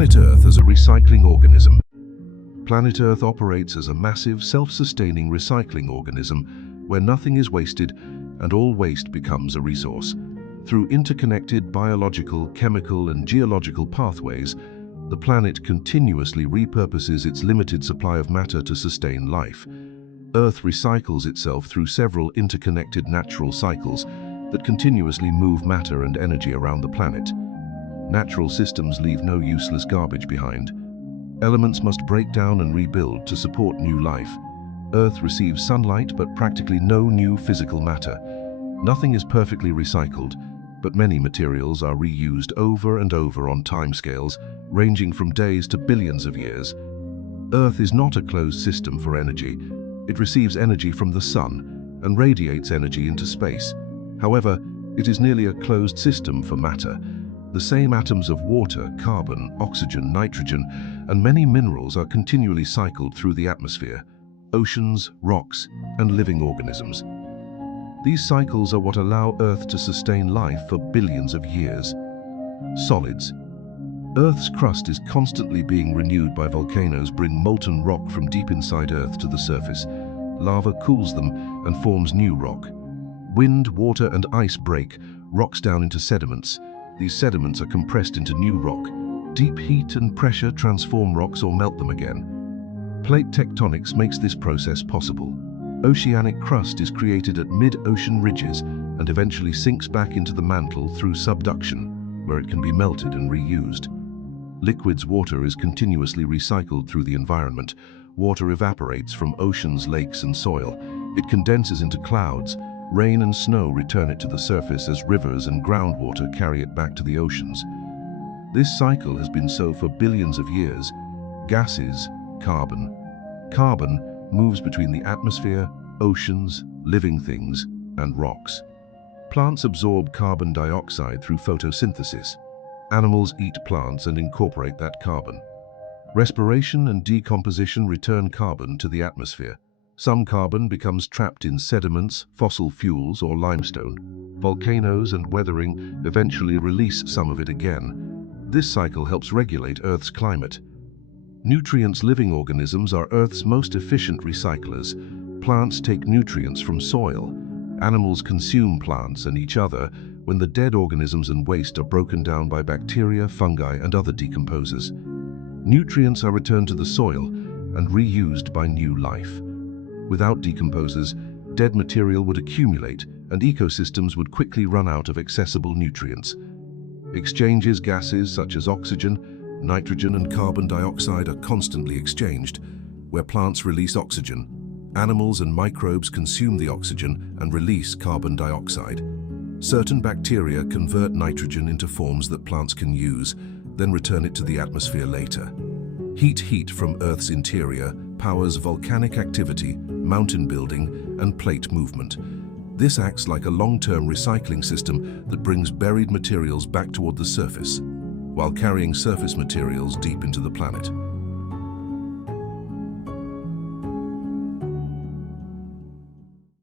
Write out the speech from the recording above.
Planet Earth as a recycling organism. Planet Earth operates as a massive, self-sustaining recycling organism where nothing is wasted and all waste becomes a resource. Through interconnected biological, chemical, and geological pathways, the planet continuously repurposes its limited supply of matter to sustain life. Earth recycles itself through several interconnected natural cycles that continuously move matter and energy around the planet. Natural systems leave no useless garbage behind. Elements must break down and rebuild to support new life. Earth receives sunlight but practically no new physical matter. Nothing is perfectly recycled, but many materials are reused over and over on timescales ranging from days to billions of years. Earth is not a closed system for energy. It receives energy from the sun and radiates energy into space. However, it is nearly a closed system for matter. The same atoms of water, carbon, oxygen, nitrogen, and many minerals are continually cycled through the atmosphere, oceans, rocks, and living organisms. These cycles are what allow Earth to sustain life for billions of years. Solids. Earth's crust is constantly being renewed by volcanoes bring molten rock from deep inside Earth to the surface. Lava cools them and forms new rock. Wind, water, and ice break rocks down into sediments. These sediments are compressed into new rock. Deep heat and pressure transform rocks or melt them again. Plate tectonics makes this process possible. Oceanic crust is created at mid-ocean ridges and eventually sinks back into the mantle through subduction, where it can be melted and reused. Liquids water is continuously recycled through the environment. Water evaporates from oceans, lakes, and soil. It condenses into clouds. Rain and snow return it to the surface as rivers and groundwater carry it back to the oceans. This cycle has been so for billions of years. Gases, carbon. Carbon moves between the atmosphere, oceans, living things, and rocks. Plants absorb carbon dioxide through photosynthesis. Animals eat plants and incorporate that carbon. Respiration and decomposition return carbon to the atmosphere. Some carbon becomes trapped in sediments, fossil fuels, or limestone. Volcanoes and weathering eventually release some of it again. This cycle helps regulate Earth's climate. Nutrients. Living organisms are Earth's most efficient recyclers. Plants take nutrients from soil. Animals consume plants and each other when the dead organisms and waste are broken down by bacteria, fungi, and other decomposers. Nutrients are returned to the soil and reused by new life. Without decomposers, dead material would accumulate and ecosystems would quickly run out of accessible nutrients. Exchanges. Gases such as oxygen, nitrogen, and carbon dioxide are constantly exchanged. Where plants release oxygen, animals and microbes consume the oxygen and release carbon dioxide. Certain bacteria convert nitrogen into forms that plants can use, then return it to the atmosphere later. Heat from Earth's interior powers volcanic activity, mountain building, and plate movement. This acts like a long-term recycling system that brings buried materials back toward the surface, while carrying surface materials deep into the planet.